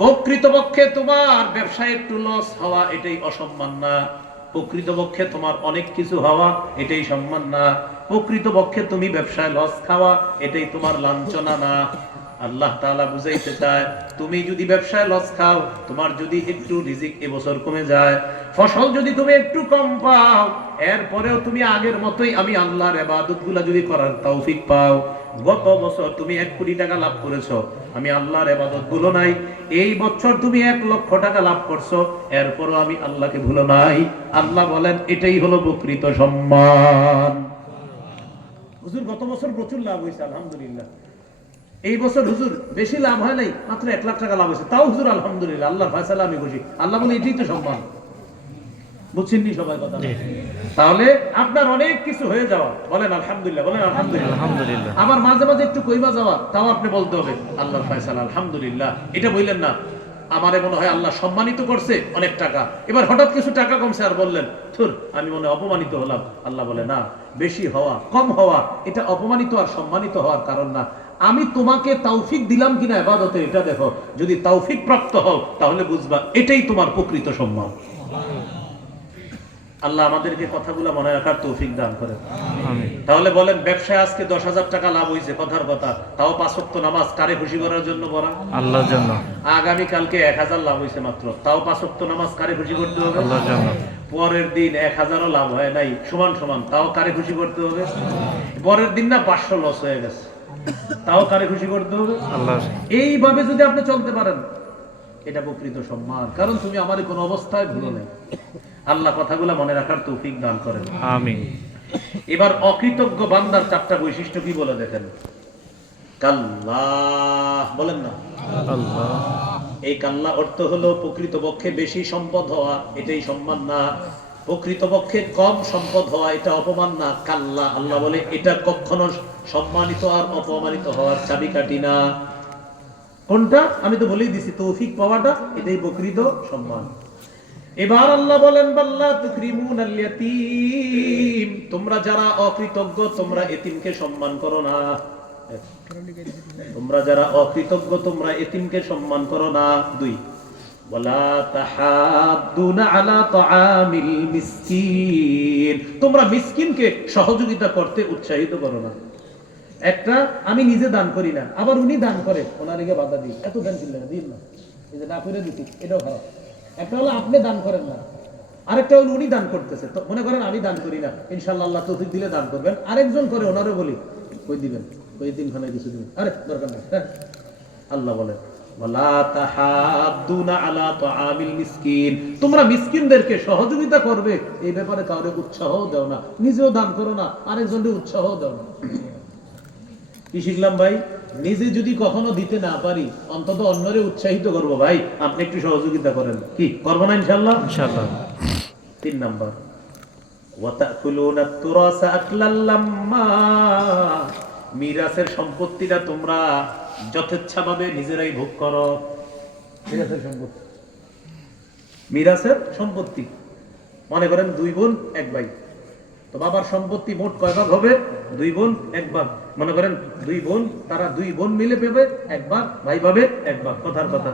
প্রকৃতপক্ষে তোমার ব্যবসায় একটু লস হওয়া এটাই অসম্মান না। প্রকৃতপক্ষে তোমার অনেক কিছু হওয়া এটাই সম্মান না। প্রকৃতপক্ষে তুমি ব্যবসায় লস খাওয়া এটাই তোমার লাঞ্ছনা না। আল্লাহ তাআলা বুঝাইতে চায়, তুমি যদি ব্যবসায় লস খাও, তোমার যদি একটু রিজিক এবছর কমে যায়, ফসল যদি তুমি একটু কম পাও, এরপরেও তুমি আগের মতোই আমি আল্লাহর ইবাদতগুলো যদি করার তৌফিক পাও, গত বছর তুমি 1 কোটি টাকা লাভ করেছো, আমি আল্লাহর ইবাদতগুলো নাই, এই বছর তুমি 1 লক্ষ টাকা লাভ করছো, এরপরও আমি আল্লাহকে ভুলো নাই, আল্লাহ বলেন এটাই হলো প্রকৃত সম্মান। হুজুর গত বছর প্রচুর লাভ হয়েছে, আলহামদুলিল্লাহ। এই বছর হুজুর বেশি লাভ হয় নাই, মাত্র 1 লাখ টাকা লাভ হয়েছে, তাও হুজুর আলহামদুলিল্লাহ, আল্লাহর ফয়সালা আমি খুশি। আল্লাহ বলে এটাই তো সম্মান। বুঝছেন নি সবাই কথা? তাহলে আপনার অনেক কিছু হয়ে যাওয়া, বলেন আলহামদুলিল্লাহ, বলেন আলহামদুলিল্লাহ। আলহামদুলিল্লাহ। আবার মাঝে মাঝে একটু কইবা যাওয়া, তাও আপনি বলতে হবে আল্লাহর ফয়সালা, আলহামদুলিল্লাহ। এটা বললেন না আমারে মনে হয় আল্লাহ সম্মানিত করছে অনেক টাকা, এবার হঠাৎ কিছু টাকা কমছে আর বললেন ধুর আমি মনে অপমানিত হলাম। আল্লাহ বলে না, বেশি হওয়া কম হওয়া এটা অপমানিত আর সম্মানিত হওয়ার কারণ না। আমি তোমাকে তৌফিক দিলাম কিনা ইবাদতে, এটা দেখো। যদি তৌফিক প্রাপ্ত হও তাহলে বুঝবা এটাই তোমার প্রকৃত সম্মান। আল্লাহ আমাদেরকে কথাগুলো মনে রাখার তৌফিক দান করেন। তাহলে বলেন, ব্যবসায় আজকে 10,000 টাকা লাভ হয়েছে, কথার কথা, তাও 5 ওয়াক্ত নামাজ কারে খুশি করার জন্য পড়া? আল্লাহর জন্য। আগামী কালকে 1000 লাভ হয়েছে মাত্র, তাও 5 ওয়াক্ত নামাজ কারে খুশি করতে হবে? আল্লাহর জন্য। পরের দিন 1000ও লাভ হয় নাই, সমান সমান, তাও কারে খুশি করতে হবে? পরের দিন না 500 লস হয়ে গেছে, তাও কারে খুশি করতে হবে? আল্লাহ। এইভাবে যদি আপনি চলতে পারেন এটা প্রকৃত সম্মান, কারণ তুমি আমারে কোনো অবস্থায় ভুলো নাই। আল্লাহ কথাগুলো মনে রাখার তৌফিক দান করেন। আমিন। এবার অকৃতজ্ঞ বান্দার 4টা বৈশিষ্ট্য কি বলে দেখেন। কাল্লা বলেন না, আল্লাহ। এই কাল্লা অর্থ হলো প্রকৃতপক্ষে বেশি সম্পদ হওয়া, এটাই সম্মান না। প্রকৃতপক্ষে কম সম্পদ হওয়া, এটা অপমান না। কাল্লা, আল্লাহ বলে এটা কখনো সম্মানিত আর অপমানিত হওয়ার চাবিকাঠি না। কোনটা আমি তো বলেই দিছি, তৌফিক পাওয়াটা এটাই প্রকৃত সম্মান। এবার আল্লাহ বলেন বাল্লা তুকরিমুনাল ইয়াতীম, তোমরা যারা অকৃতজ্ঞ তোমরা এতিমকে সম্মান করো না। তোমরা যারা অকৃতজ্ঞ তোমরা এতিমকে সম্মান করো না। 2 ওয়ালা তাহাদ্দুনা আলা তাআমিল মিসকিন, তোমরা মিসকিনকে সহযোগিতা করতে উৎসাহিত করো না। একটা আমি নিজে দান করি না, আবার উনি দান করে, ওনার দিকে বাধা দিই, এত দান ছিল না, দিন না, এই যে না করে দিচ্ছি, এটাও খারাপ। একটা হলো আপনি দান করেন না, আরেকটা হলো উনি দান করতেছে। তো মনে করেন আমি দান করি না, ইনশাআল্লাহ আল্লাহ তৌফিক দিলে দান করবেন। আরেকজন করে, ওনারও বলি কই দিবেন, কই দিনখানে কিছু দিবেন, আরে দরকার নাই। হ্যাঁ, আল্লাহ বলে ওয়ালা তাহাদ্দুনা আলা তাআমিল মিসকিন, তোমরা মিসকিনদেরকে সহযোগিতা করবে এই ব্যাপারে কাউকে উৎসাহ দাও না, নিজেও দান করো না, আরেকজনকে উৎসাহ দাও না। কি শিখলাম ভাই? নিজে যদি কখনো দিতে না পারি অন্তত অন্যরে উৎসাহিত করব, ভাই আপনি একটু সহযোগিতা করেন, কি করব না ইনশাআল্লাহ? ইনশাআল্লাহ। 3 নাম্বার ওয়া তাকুলুনা তুরাসা আকলাল লাম্মা, মিরাসের সম্পত্তিটা তোমরা যথেচ্ছাভাবে নিজেরাই ভোগ করো। মিরাসের সম্পত্তি, মিরাসের সম্পত্তি মনে করেন 2 বোন 1 ভাই, তো বাবার সম্পত্তি মোট কয় ভাগ হবে? 2 বোন 1 ভাগ। মনে করেন 2 বোন, তারা 2 বোন মিলে পাবে 1 ভাগ, ভাই পাবে 1 ভাগ। কথার কথা,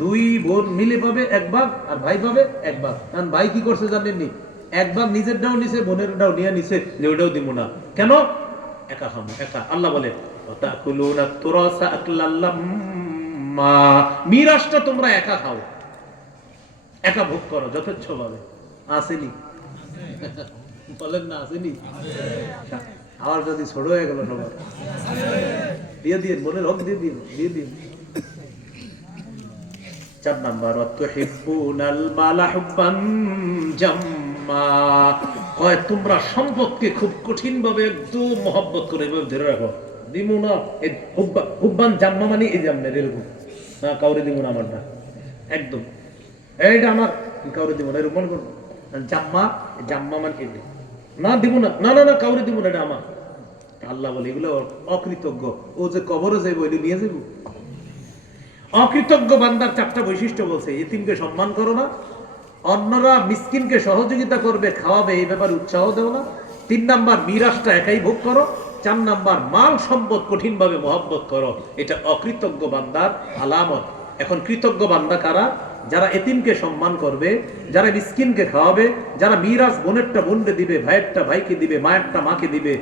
2 বোন মিলে পাবে 1 ভাগ আর ভাই পাবে 1 ভাগ। কারণ ভাই কি করছে জানেননি? 1 ভাগ নিজেরটাও নিছে, বোনেরটাও নিয়ে নিছে, যে ওটাও দিব না। কেন? একা খাবো, একা। আল্লাহ বলে তাকুলুনা তুরাসা আকলাল লাম্মা, মিরাসটা তোমরা একা খাও, একা ভোগ করো যথেচ্ছভাবে। আসেনি? বলেন না আসেনি? আমার যদি ছোট হয়ে গেল সবার দিয়ে দিন, মনের হক দিয়ে দিন, দিয়ে দিন। 4 নাম্বার ওয়াতুহিব্বুনাল মালা হুব্বান জাম্মা, কয় তোমরা সম্পদকে খুব কঠিন ভাবে একদম মহব্বত করে এভাবে ধরে রাখো। দিমু না, এই হুব্বান জাম্মা মানে এই জাম্মের এরকম না, কাউরে দিব না আমারটা, একদম এইটা আমার, কাউরে দিব না এরকম মনে করবো। জাম্মা, জাম্মা মানে এটা না, দিব না, না না না কাউরে দিব না, এটা আমার। আল্লাহ বলে এগুলো অকৃতজ্ঞ, ও যে কবরে যাইবো এটা নিয়ে যাবো। অকৃতজ্ঞ বান্দার 4টা বৈশিষ্ট্য বলছে। এতিমকে সম্মান করো না, অন্যরা মিসকিনকে সহযোগিতা করবে, খাওয়াবে, এই ব্যাপারে উৎসাহ দেও না। 3 নাম্বার মিরাসটা একাই ভোগ করো। 4 নাম্বার মাল সম্পদ কঠিন ভাবে মহব্বত করো। এটা অকৃতজ্ঞ বান্দার আলামত। এখন কৃতজ্ঞ বান্দা কারা? যারা এতিমকে সম্মান করবে, যারা মিসকিনকে খাওয়াবে, যারা মিরাস বোনেরটা বোনকে দিবে, ভাইয়েরটা ভাইকে দিবে, মায়েরটা মাকে দিবে।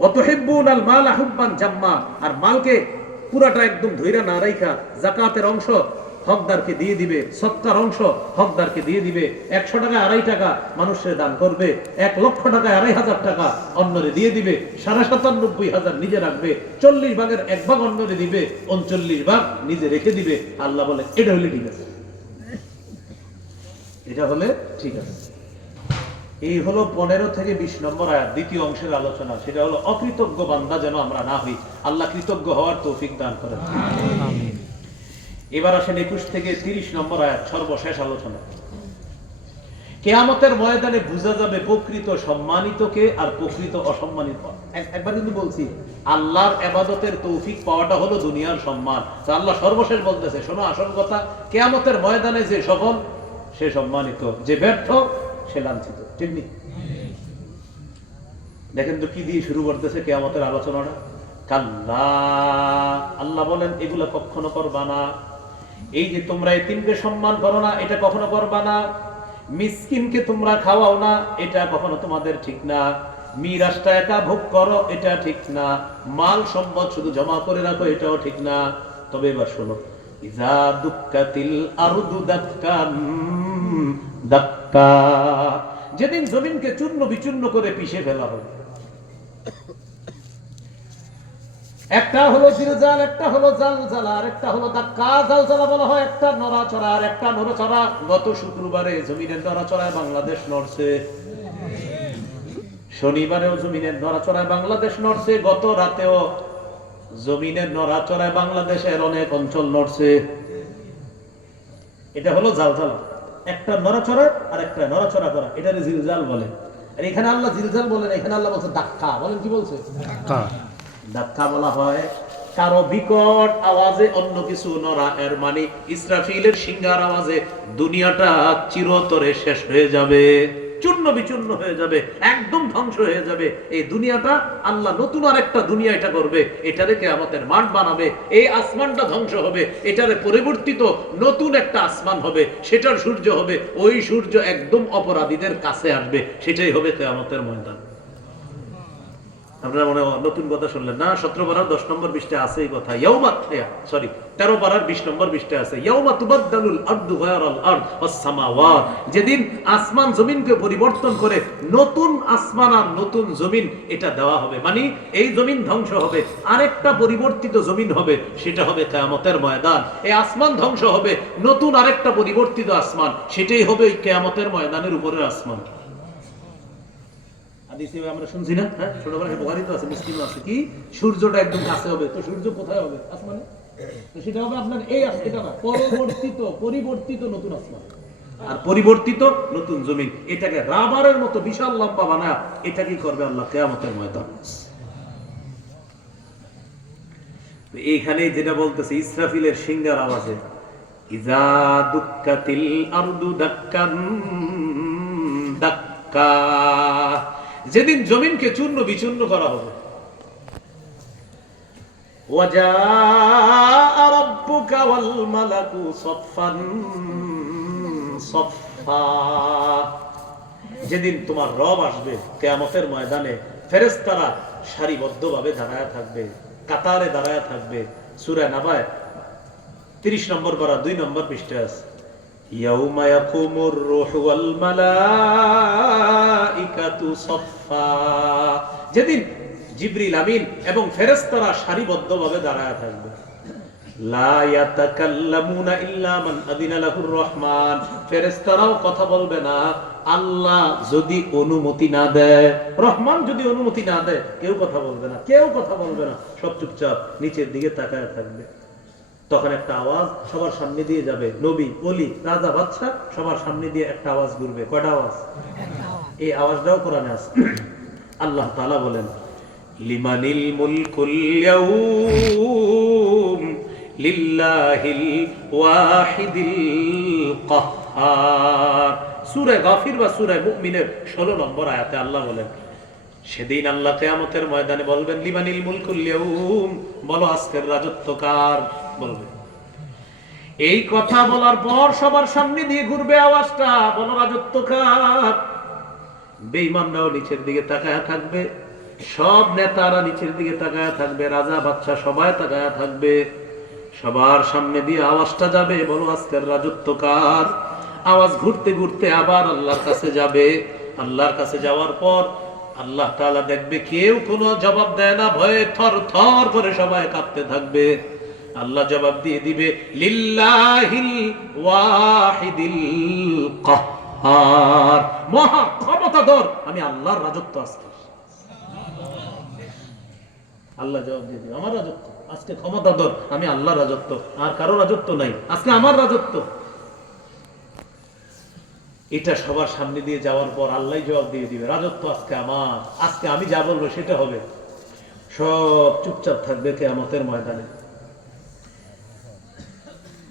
ওয়াতুহিব্বুনাল মালা হুব্বান জাম্মা, আর মালকে পুরাটা একদম ধইরা না রাইখা যাকাতের অংশ হকদারকে দিয়ে দিবে, সদকার অংশ হকদারকে দিয়ে দিবে। 100 টাকা 2.5 টাকা মানুষের দান করবে, 1 লক্ষ টাকা 2.5 টাকা অন্যরে দিয়ে দিবে, 97,500 নিজে রাখবে, 40 ভাগের 1 ভাগ অন্যরে দিবে, 39 ভাগ নিজে রেখে দিবে। আল্লাহ বলে এটা হলে ঠিক আছে, এটা হলে ঠিক আছে। এই হলো 15 থেকে 20 নম্বর আয়াত, দ্বিতীয় অংশের আলোচনা। সেটা হলো অকৃতজ্ঞ বান্দা যেন আমরা না হই। আল্লাহ কৃতজ্ঞ হওয়ার তৌফিক দান করেন। আমিন। এবার আসেন 21 থেকে 30 নম্বর আয়াত, সর্বশেষ আলোচনা। কিয়ামতের ময়দানে বোঝা যাবে প্রকৃত সম্মানিতকে আর প্রকৃত অসম্মানিত। একবার কিন্তু বলছি, আল্লাহর ইবাদতের তৌফিক পাওয়াটা হলো দুনিয়ার সম্মান। তো আল্লাহ সর্বশেষ বলতেছে, শোনো আসল কথা, কিয়ামতের ময়দানে যে সফল সে সম্মানিত, যে ব্যর্থ সে লাঞ্ছিত। ঠিক নেই? দেখেন তো কি দিয়ে শুরু করতেছে কিয়ামতের আলোচনাটা। কাল্লা, আল্লাহ বলেন এগুলা কখনো করবা না। এই যে তোমরা এতিমকে সম্মান করো না, এটা কখনো করবা না। মিসকিনকে তোমরা খাওয়াও না, এটা কখনো তোমাদের ঠিক না। মিরাসটা একা ভোগ করো, এটা ঠিক না। মাল সম্পদ শুধু জমা করে রাখো, এটাও ঠিক না। তবে এবার শোনো, ইজা দুক্কাতিল আরদু দাক্কান দাক্কা, যেদিন জমিনকে চূর্ণ বিচূর্ণ করে পিষে ফেলা হবে। একটা হলো জিলজাল, একটা হলো জালজালা, আর একটা হলো দাক্কা। জালজালা বলা হয় একটা নড়াচড়া, আর একটা নড়াচড়া। গত শুক্রবারে জমিনের নড়াচড়ায় বাংলাদেশ নড়ছে, শনিবারেও জমিনের নড়াচড়ায় বাংলাদেশ নড়ছে, গত রাতেও জমিনের নড়াচড়ায় বাংলাদেশের অনেক অঞ্চল নড়ছে। এটা হলো জালজালা, একটা নড়াচড়া আর একটা নড়াচড়া করা, এটারে জিলজাল বলে। আর এখানে আল্লাহ জিলজাল বলেন, এখানে আল্লাহ বলছে দাক্কা। বলেন কি বলছে? ধাক্কা বলা হয় কারো বিকট আওয়াজে অন্য কিছু নড়া, এর মানে ইসরাফিলের সিংহার আওয়াজে দুনিয়াটা চিরতরে শেষ হয়ে যাবে, চূর্ণ বিচূর্ণ হয়ে যাবে, একদম ধ্বংস হয়ে যাবে এই দুনিয়াটা। আল্লাহ নতুন আরেকটা দুনিয়া এটা করবে, এটারে কিয়ামতের মাঠ বানাবে। এই আসমানটা ধ্বংস হবে, এটারে পরিবর্তিত নতুন একটা আসমান হবে, সেটার সূর্য হবে, ওই সূর্য একদম অপরাধীদের কাছে আসবে, সেটাই হবে কিয়ামতের ময়দান। আপনারা মনে হয় নতুন কথা শুনলেন না? 17 পারার 10 নম্বর পৃষ্ঠা আছে এই কথা। 13 পারার 20 নম্বর পৃষ্ঠা আছে, ইয়াউমা তুবাদদালুল আরদু গায়রাল আরদ ওয়াস সামাওয়াত। যেদিন আসমান জমিনকে পরিবর্তন করে নতুন আসমান আর নতুন জমিন এটা দেওয়া হবে, মানে এই জমিন ধ্বংস হবে, আরেকটা পরিবর্তিত জমিন হবে, সেটা হবে কিয়ামতের ময়দান। এই আসমান ধ্বংস হবে, নতুন আরেকটা পরিবর্তিত আসমান, সেটাই হবে ওই কিয়ামতের ময়দানের উপরের আসমান। আমরা শুনছি না, হ্যাঁ, ছোটবেলায় বুখারীতে আছে, মুসলিমে আছে, কি সূর্যটা একদম কাছে হবে। তো সূর্য কোথায় হবে? আসমানে। তো সেটা হবে আপনার এই এটা না, পরিবর্তিত নতুন আসমান আর পরিবর্তিত নতুন জমিন। এটাকে রাবারের মতো বিশাল লম্বা বানায় এটা কি করবে আল্লাহ কিয়ামতের ময়দান। এইখানে যেটা বলতেছে ইসরাফিলের সিংহার আওয়াজে, ইজা দুক্কাতিল আরদু দাক্কান দাক্কা, যেদিন জমিনকে চূর্ণ বিচূর্ণ করা হবে। ওয়াজা রাব্বুকা ওয়াল মালাকু সাফফান সাফফা, যেদিন তোমার রব আসবে কিয়ামতের ময়দানে, ফেরেশতারা সারিবদ্ধভাবে দাঁড়ায় থাকবে, কাতারে দাঁড়ায় থাকবে। সূরা নাবায় 30 নম্বর পারা 2 নম্বর পৃষ্ঠা আছে, ইয়াউমা ইয়াকুমুর রূহু ওয়াল মালাইকাতু সাফফা, যেদিন জিবরিল আমিন এবং ফেরেশতারা সারিবদ্ধভাবে দাঁড়ায় থাকবে। লা ইয়াতাকাল্লামুনা ইল্লা মান আযিনা লাহুর রহমান, ফেরেশতারাও কথা বলবে না আল্লাহ যদি অনুমতি না দেয়, রহমান যদি অনুমতি না দেয় কেউ কথা বলবে না, কেউ কথা বলবে না, সব চুপচাপ নিচের দিকে তাকায় থাকবে। তখন একটা আওয়াজ সবার সামনে দিয়ে যাবে, নবী ওলি রাজা বাদশা সবার সামনে দিয়ে একটা আওয়াজ ঘুরবে। কয়টা আওয়াজ? এই আওয়াজটাও কোরআনে আছে। আল্লাহ তাআলা বলেন, লিমানিল মুলকুল ইয়াউম লিল্লাহিল ওয়াহিদিল কাহ্হার। সূরা গাফির বা সূরা মুমিনের 16 নম্বর আয়াতে আল্লাহ বলেন, সেদিন আল্লাহ কিয়ামতের ময়দানে বলবেন, লিমানিল মুলকুল ইয়াউম, বলো আজকের রাজত্ব কার? বলবে। এই কথা বলার পর সবার সামনে দিয়ে ঘুরবে আওয়াজটা, বলো রাজত্ব কার? বেঈমানরাও নিচের দিকে তাকায়া থাকবে, সব নেতারা নিচের দিকে তাকায়া থাকবে, রাজা বাদশা সবাই তাকায়া থাকবে। সবার সামনে দিয়ে আওয়াজটা যাবে, বলো আজকের রাজত্ব কার? আওয়াজ ঘুরতে ঘুরতে আবার আল্লাহর কাছে যাবে। আল্লাহর কাছে যাওয়ার পর আল্লাহ তাআলা দেখবে কেউ কোনো জবাব দেয় না, ভয়ে থর থর করে সবাই কাঁপতে থাকবে। আল্লাহ জবাব দিয়ে দিবে, লিল্লাহিল ওয়াহিদিল কাহ্হার, মহা ক্ষমতাধর আমি আল্লাহর রাজত্ব আজকে। আল্লাহ জবাব দিয়ে দিবে, আমার রাজত্ব আজকে ক্ষমতাধর আমি আল্লাহর রাজত্ব, আর কারো রাজত্ব নাই, আজকে আমার রাজত্ব। এটা সবার সামনে দিয়ে যাওয়ার পর আল্লাহ জবাব দিয়ে দিবে, রাজত্ব আজকে আমার, আজকে আমি যা বলবো সেটা হবে। সব চুপচাপ থাকবে কিয়ামতের ময়দানে।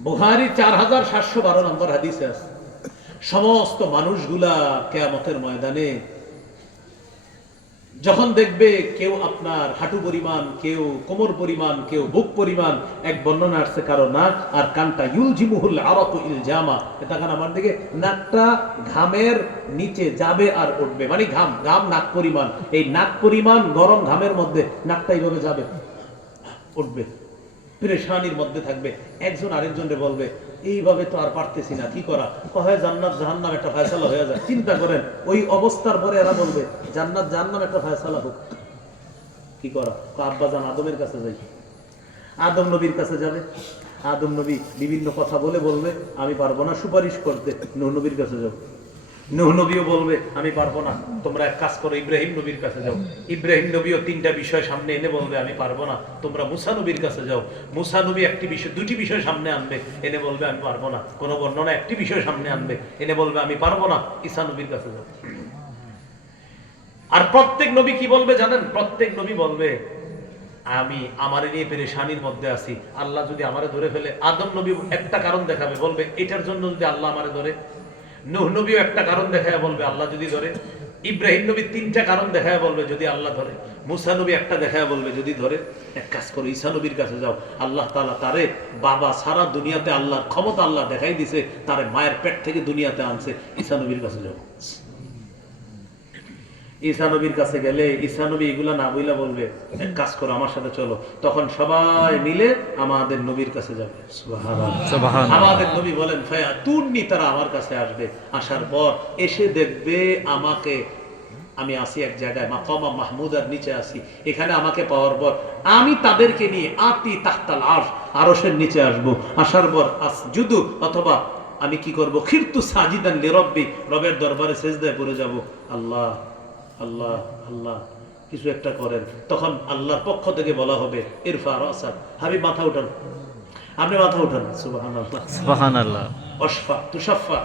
বুখারী 4712 নম্বর হাদিসে আছে, সমস্ত মানুষগুলা কিয়ামতের ময়দানে যখন দেখবে কেউ আপনার হাঁটু পরিমাণ, কেউ কোমর পরিমাণ, কেউ বুক পরিমাণ, এক বর্ণনা আসছে কারো নাক আর কানটা ইউলজিমুহুল আরাকু ইলজামা, এটা কান আমার দিকে নাকটা ঘামের নিচে যাবে আর উঠবে, মানে ঘাম নাক পরিমাণ, এই নাক পরিমাণ গরম ঘামের মধ্যে নাকটা এইভাবে যাবে উঠবে, পেরেশানির মধ্যে থাকবে। একজন আরেকজনকে বলবে, এইভাবে তো আর পারতেছি না, কি করা? হয় জান্নাত জাহান্নাম একটা ফয়সালা হয়ে যায়। চিন্তা করেন ওই অবস্থার পরে এরা বলবে জান্নাত জাহান্নাম একটা ফয়সালা হোক। কি করা? আব্বা জান আদমের কাছে যাই। আদম নবীর কাছে যাবে। আদম নবী বিভিন্ন কথা বলবে আমি পারবো না সুপারিশ করতে। নূহ নবীর কাছে যাও। নূহ নবীও বলবে আমি পারবো না, তোমরা এক কাজ করো ইব্রাহিম নবীর কাছে যাও। ইব্রাহিম নবীও তিনটা বিষয় সামনে এনে বলবে আমি পারবো না, তোমরা মুসা নবীর কাছে যাও। মুসা নবী দুটি বিষয় সামনে আনবে, এনে বলবে আমি পারবো না। কোন বর্ণনা একটি বিষয় সামনে আনবে, এনে বলবে আমি পারবো না, ঈসা নবীর কাছে যাও। আর প্রত্যেক নবী কি বলবে জানেন? প্রত্যেক নবী বলবে আমি আমারে নিয়ে পেরেশানির মধ্যে আছি, আল্লাহ যদি আমারে ধরে ফেলে। আদম নবী একটা কারণ দেখাবে, বলবে এটার জন্য যদি আল্লাহ আমারে ধরে। নূহ নবীও একটা কারণ দেখায় বলবে আল্লাহ যদি ধরে। ইব্রাহিম নবী তিনটা কারণ দেখায় বলবে যদি আল্লাহ ধরে। মুসা নবী একটা দেখায় বলবে যদি ধরে। এক কাজ করো ঈসা নবীর কাছে যাও, আল্লাহ তাআলা তারে বাবা সারা দুনিয়াতে আল্লাহর ক্ষমতা আল্লাহ দেখাই দিছে, তারে মায়ের পেট থেকে দুনিয়াতে আনছে, ঈসা নবীর কাছে যাও। ঈসা নবীর কাছে গেলে ঈসা নবী এগুলা না বইলা বলবে এক কাজ করো আমার সাথে চলো। তখন সবাই মিলে আমাদের নবীর কাছে যাবে। সুবহানাল্লাহ। আমাদের নবী বলেন ফায়াতুনি, তারা আমার কাছে আসবে। আসার পর এসে দেখবে আমাকে, আমি আসি এক জায়গায় মাকামা মাহমুদার নিচে আসি, এখানে আমাকে পাওয়ার পর আমি তাদেরকে নিয়ে আতি তাহতাল আরশ, আরশের নিচে আসবো। আসার পর আসজুদু, অথবা আমি কি করব, খিরতু সাজিদান লিরাব্বি, রবের দরবারে সিজদায় পড়ে যাব। আল্লাহ আল্লাহ আল্লাহ কিছু একটা করেন। তখন আল্লাহর পক্ষ থেকে বলা হবে ইরফা রাসাক, হাবিব মাথা উঠান, আপনি মাথা উঠান। সুবহানাল্লাহ সুবহানাল্লাহ। অশফা তুশাফা,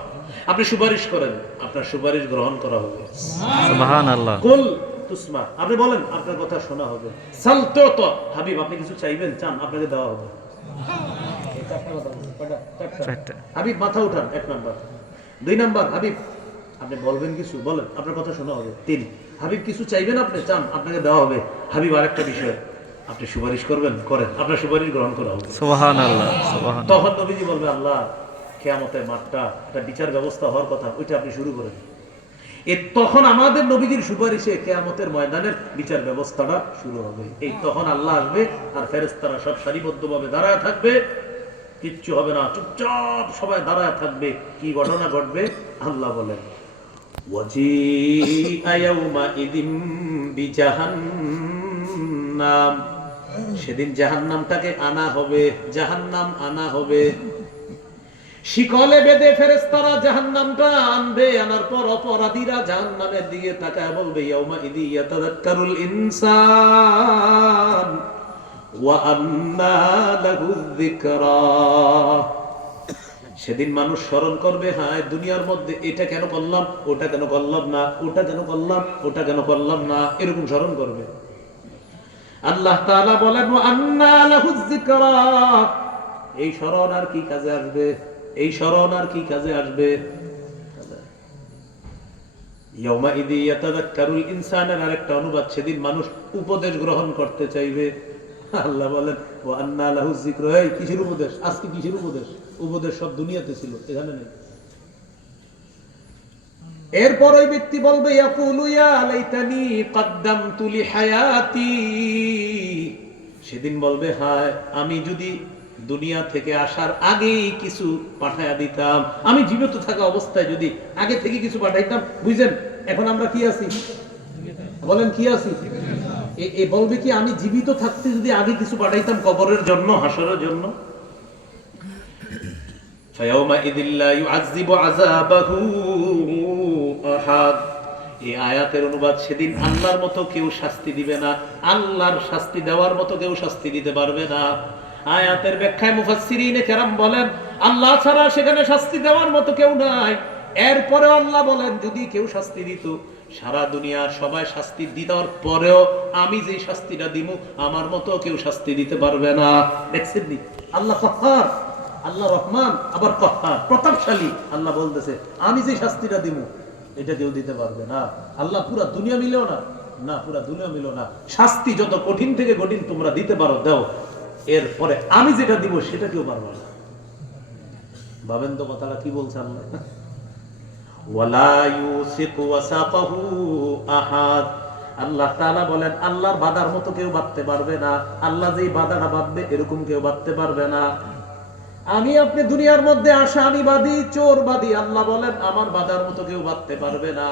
আপনি সুপারিশ করেন, আপনার সুপারিশ গ্রহণ করা হবে। সুবহানাল্লাহ। কুল তুসমা, আপনি বলেন আপনার কথা শোনা হবে। সাল তুত, হাবিব আপনি কিছু চাইবেন, চান আপনাকে দেওয়া হবে। হাবিব মাথা উঠান, এক নাম্বার। দুই নাম্বার, হাবিব আপনি বলবেন কিছু, বলেন আপনার কথা শোনা হবে। তিন, হাবিব কিছু চাইবেন, আপনি চান আপনাকে দেওয়া হবে। হাবিব আরেকটা বিষয়, আপনি সুপারিশ করবেন, করেন, আপনার সুপারিশ গ্রহণ করা হবে। সুবহানাল্লাহ সুবহানাল্লাহ। তখন নবীজি বলবে আল্লাহ কিয়ামতের মাঠটা একটা বিচার ব্যবস্থা হওয়ার কথা, ওইটা আপনি শুরু করেন। তখন আমাদের নবীজির সুপারিশে কিয়ামতের ময়দানের বিচার ব্যবস্থাটা শুরু হবে। এই তখন আল্লাহ আসবে আর ফেরেশতারা সব সারিবদ্ধভাবে দাঁড়ায় থাকবে, কিচ্ছু হবে না, চুপচাপ সবাই দাঁড়ায় থাকবে। কি ঘটনা ঘটবে আল্লাহ বলেন ওয়াজিআ ইয়াউমাইযিন বিজাহান্নাম, সেদিন জাহান্নামটাকে আনা হবে, জাহান্নাম আনা হবে। শিকলে বেঁধে ফেরেশতারা জাহান্নামটা আনবে। আনার পর অপরাধীরা জাহান্নামের দিকে তাকায় বলবে ইয়াউমাইযি ইয়াতাযাক্কারুল ইনসান ওয়া আন্না লাহু যিকরা, সেদিন মানুষ স্মরণ করবে হ্যাঁ দুনিয়ার মধ্যে এটা কেন করলাম, ওটা কেন করলাম না, ওটা কেন করলাম, ওটা কেন করলাম না, এরকম স্মরণ করবে। আল্লাহ তাআলা বলেন ওয়া আন্না লাহু যিকরা, এই স্মরণ আর কি কাজে আসবে, এই স্মরণ আর কি কাজে আসবে। ইয়াউমাইযি ইয়াতাযাক্কারুল ইনসানের আরেকটা অনুবাদ, সেদিন মানুষ উপদেশ গ্রহণ করতে চাইবে। আল্লাহ বলেন ওয়া আন্না লাহু যিকরা, এই কিসের উপদেশ, আজকে কিসের উপদেশ? উপদেশ সব দুনিয়াতে ছিল, এখানে নেই। এরপর ওই ব্যক্তি বলবে ইয়াকুলু ইয়া লাইতানি কদ্দামতু লিহায়াতি, সেদিন বলবে হায় আমি যদি দুনিয়া থেকে আসার আগেই কিছু পাঠায়া দিতাম, আমি জীবিত থাকা অবস্থায় যদি আগে থেকে কিছু পাঠাইতাম। বুঝলেন এখন আমরা কি আছি, বলেন কি আছি? এ বলবে কি আমি জীবিত থাকতে যদি আগে কিছু পাঠাইতাম কবরের জন্য, হাসরের জন্য। ফায়াউমাইযিল লা ইউআযযিবু আযাবাহু আহাদ, এই আয়াতের অনুবাদ সেদিন আল্লাহর মতো কেউ শাস্তি দিবে না, আল্লাহর শাস্তি দেওয়ার মতো কেউ শাস্তি দিতে পারবে না। আয়াতের ব্যাখ্যায় মুফাসসিরিনে কেরাম বলেন আল্লাহ ছাড়া সেখানে শাস্তি দেওয়ার মতো কেউ নাই। এরপরে আল্লাহ বলেন যদি কেউ শাস্তি দিত, সারা দুনিয়ার সবাই শাস্তি দেওয়ার পরেও আমি যে শাস্তিটা দিব আমার মতো কেউ শাস্তি দিতে পারবে না। দেখছেন নি আল্লাহ কাহ্হার, আল্লাহ রহমান আবার কাহ্হার, প্রতাপশালী। আল্লাহ বলতেছে আমি যে শাস্তিটা দিব এটা কেউ দিতে পারবে না। আল্লাহ পুরা দুনিয়া মিলেও না, না পুরা দুনিয়া মিলেও না, শাস্তি যত কঠিন থেকে কঠিন তোমরা দিতে পারো দাও, এরপরে আমি যেটা দিব সেটা কেউ পারবে না। ভাবেন তো কথাটা কি বলছে আল্লাহ, ওয়ালা ইউসিকু ওয়াসাকাহু আহাদ। আল্লাহ তাআলা বলেন আল্লাহর বাঁধার মতো কেউ বাঁধতে পারবে না, আল্লাহ যেই বাঁধাটা বাঁধবে এরকম কেউ বাঁধতে পারবে না। আমি আপনি দুনিয়ার মধ্যে আসামিবাদী চোরবাদী, আল্লাহ বলেন আমার বাঁধার মতো কেউ বাঁধতে পারবে না।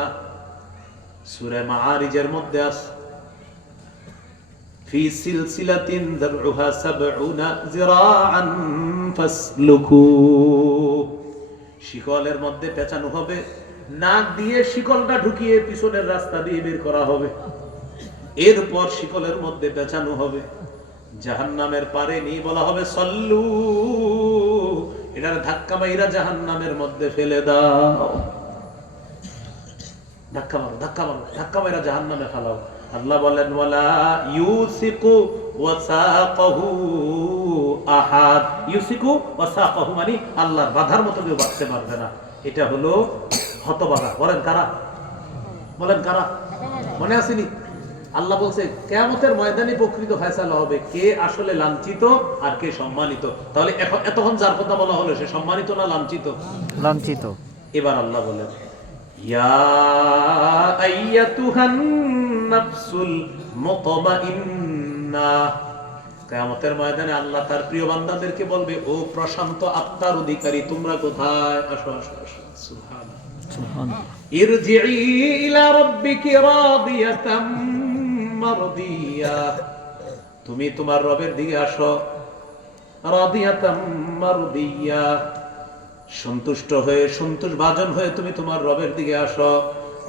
সূরা মাআরিজের মধ্যে আছে ফি সিলসিলাতিন দারউহা 70 যিরাআন ফাসলুকু, শিকলের মধ্যে পেঁচানো হবে, নাক দিয়ে শিকলটা ঢুকিয়ে পিছনের রাস্তা দিয়ে বের করা হবে, এরপর শিকলের মধ্যে পেঁচানো হবে, জাহান্নামের পারে নিয়ে বলা হবে সল্লু, এটার ধাক্কা মাইরা জাহান্নামের মধ্যে ফেলে দাও, ধাক্কা মারো ধাক্কা মারো ধাক্কা মাইরা জাহান্নামে ফেলাও। আল্লাহ বলেন ওয়ালা ইউসিকু ওয়াসাকাহু আহাদ, ইউসিকু ওয়াসাকাহু মানে আল্লাহর বাধার মতো কেউ বাঁচতে পারবে না। এটা হলো হতবাগা। বলেন কারা, বলেন কারা, মনে আসেনি? আল্লাহ বলছে কিয়ামতের ময়দানে প্রকৃত ফয়সালা হবে কে আসলে লাঞ্ছিত আর কে সম্মানিত। তাহলে এখন এতক্ষণ যার কথা বলা হলো সে সম্মানিত না লাঞ্ছিত? লাঞ্ছিত। এবার আল্লাহ বলেন ইয়া আইয়াতুহান নাফসুল মুতমাইন্না, কিয়ামতের ময়দানে আল্লাহ তার প্রিয় বান্দাদেরকে বলবে ও প্রশান্ত আত্মার অধিকারী তোমরা কোথায়, আসো আসো আসো, সুবহানাল্লাহ সুবহানাল্লাহ। ইরজিই ইলা রাব্বিকি রাদিয়াতাম মারদিয়া, তুমি তোমার রবের দিকে আসো, রাদিয়াতাম মারদিয়া, সন্তুষ্ট হয়ে সন্তোষ ভাজন হয়ে তুমি তোমার রবের দিকে আসো।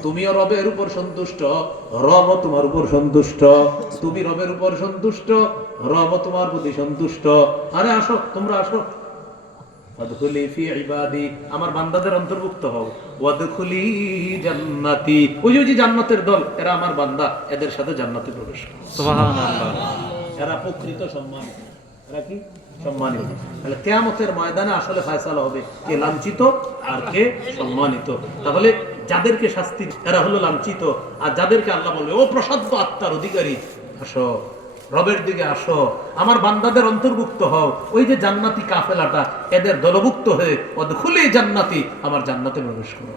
তুমিও রবের উপর সন্তুষ্ট, রব তোমার উপর সন্তুষ্ট, তুমি রবের উপর সন্তুষ্ট, রব তোমার প্রতি সন্তুষ্ট। আরে আসো, তোমরা আসো, ওয়াদখুলি ফি ইবাদি, আমার বান্দাদের অন্তর্ভুক্ত হও, ওয়াদখুলি জান্নাতি, ওই যে জান্নাতের দল, এরা আমার বান্দা, এদের সাথে জান্নাতে প্রবেশ করো। সুবহানাল্লাহ। এরা প্রকৃত সম্মানিত, এরা কি সম্মানিত। তাহলে কিয়ামতের ময়দানে আসলে ফয়সালা হবে কে লাঞ্ছিত আর কে সম্মানিত। তাহলে যাদেরকে শাস্তি এরা হলো লাঞ্ছিত, আর যাদেরকে আল্লাহ বলবে ও প্রসাদ্য আত্মার অধিকারী আসো, রবের দিকে আসো, আমার বান্দাদের অন্তর্ভুক্ত হও, ওই যে জান্নাতি কাফেলাটা এদের দলভুক্ত হয়ে ওয়াদখুলি জান্নাতি, আমার জান্নাতে প্রবেশ করো।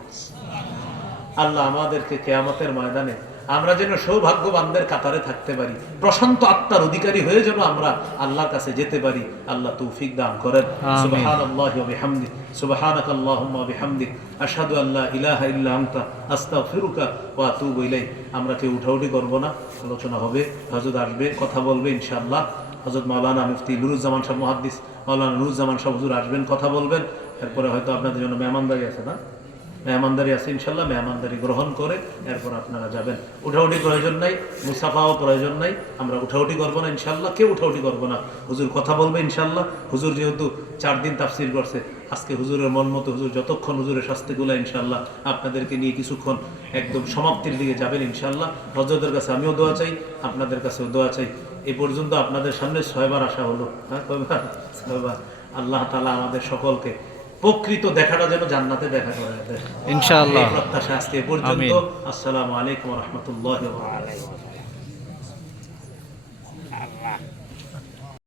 আল্লাহ আমাদেরকে কিয়ামতের ময়দানে আমরা যেন সৌভাগ্যবানদের কাতারে থাকতে পারি, প্রশান্ত আত্মার অধিকারী হয়ে যেন আমরা আল্লাহর কাছে যেতে পারি। আল্লাহ তৌফিক দান করেন। সুবহানাল্লাহি ওয়া বিহামদিহি, সুবহানাকাল্লাহুম্মা ওয়া বিহামদিক, আশহাদু আল্লা ইলাহা ইল্লা আনতা, আস্তাগফিরুকা ওয়া আতুবু ইলাইক। আমরা কেউ উঠাউঠি করব না, আলোচনা হবে, হযরত আসবে, কথা বলবে ইনশাআল্লাহ। হযরত মাওলানা মুফতি নুরুজ্জামান সাহেব মুহাদ্দিস মাওলানা নুরুজ্জামান সাহেব হুজুর আসবেন, কথা বলবেন। এরপরে হয়তো আপনাদের জন্য মেহমানদারি আছে, না মেহমানদারি আছে ইনশাল্লাহ, মেহমানদারি গ্রহণ করে এরপর আপনারা যাবেন। উঠাউঠি প্রয়োজন নাই, মুসাফাও প্রয়োজন নাই, আমরা উঠাউঠি করবো না ইনশাল্লাহ, কেউ উঠাউঠি করবো না। হুজুর কথা বলবে ইনশাল্লাহ। হুজুর যেহেতু 4 দিন তাফসির করছে, আজকে হুজুরের মন মতো হুজুর যতক্ষণ হুজুরের শাস্তিগুলো ইনশাল্লাহ আপনাদেরকে নিয়ে কিছুক্ষণ একদম সমাপ্তির দিকে যাবেন ইনশাল্লাহ। হযরতের কাছে আমিও দোয়া চাই, আপনাদের কাছেও দোয়া চাই। এই পর্যন্ত আপনাদের সামনে 6 বার আসা হলো, হ্যাঁ কয়বার? 6 বার। আল্লাহ তাআলা আমাদের সকলকে প্রকৃত দেখাটা যেন জান্নাতে দেখা করে দেয় ইনশাআল্লাহ। এই প্রত্যাশা আজকে এ পর্যন্ত। আমিন। আসসালামু আলাইকুম ওয়া রাহমাতুল্লাহি ওয়া বারাকাতুহু।